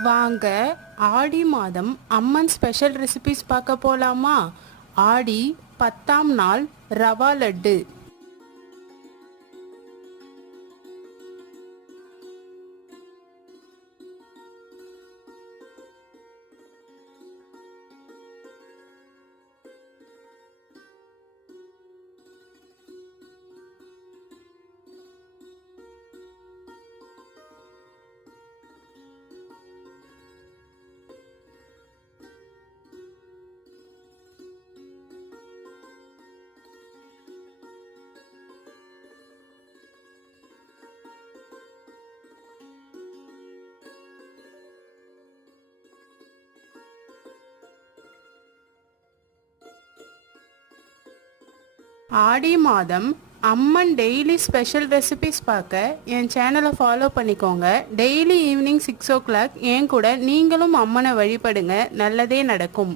வாங்க ஆடி மாதம் அம்மன் special recipes பார்க்க போலாமா? ஆடி 10ஆம் நாள் ரவா லட்டு. ஆடி மாதம் அம்மன் டெய்லி ஸ்பெஷல் ரெசிபிஸ் பார்க்க என் சேனலை ஃபாலோ பண்ணிக்கோங்க. டெய்லி ஈவினிங் 6 o'clock என் கூட நீங்களும் அம்மனை வழிபடுங்க, நல்லதே நடக்கும்.